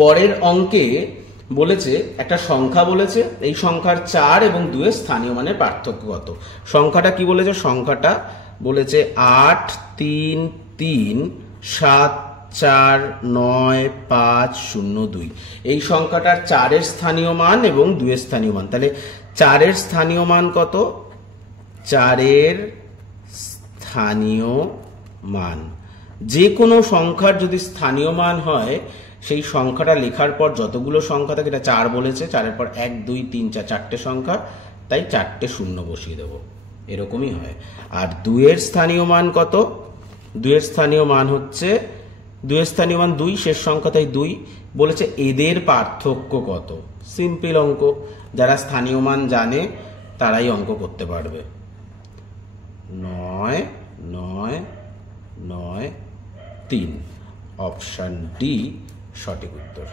পরের অঙ্কে বলেছে একটা সংখ্যা বলেছে, এই সংখ্যার 4 এবং 2 এর স্থানীয় মানের পার্থক্য কত। সংখ্যাটা কি বলেছে? সংখ্যাটা বলেছে 8 3 3 7 4 9 5 0 2। এই সংখ্যাটার 4 এর স্থানীয় মান এবং 2 এর স্থানীয় মান। তাহলে 4 এর স্থানীয় মান কত? 4 এর স্থানীয় মান, যে কোনো সংখ্যার যদি স্থানীয় মান হয় সেই সংখ্যাটা লেখার পর যতগুলো সংখ্যা থাকে, এটা 4 বলেছে, 4-এর পর 1 2 3 4 চারটে সংখ্যা, তাই 4টে শূন্য বসিয়ে দেবো, এরকমই হয়। আর 2 এর স্থানীয় মান কত? 2 এর স্থানীয় মান হচ্ছে 2 এর স্থানীয় মান 2, শেষ সংখ্যা তাই 2 বলেছে। এদের পার্থক্য কত? সিম্পল অঙ্ক, যারা স্থানীয় মান জানে তারাই অঙ্ক করতে পারবে। 9 9 9 3, অপশন ডি সঠিক উত্তর।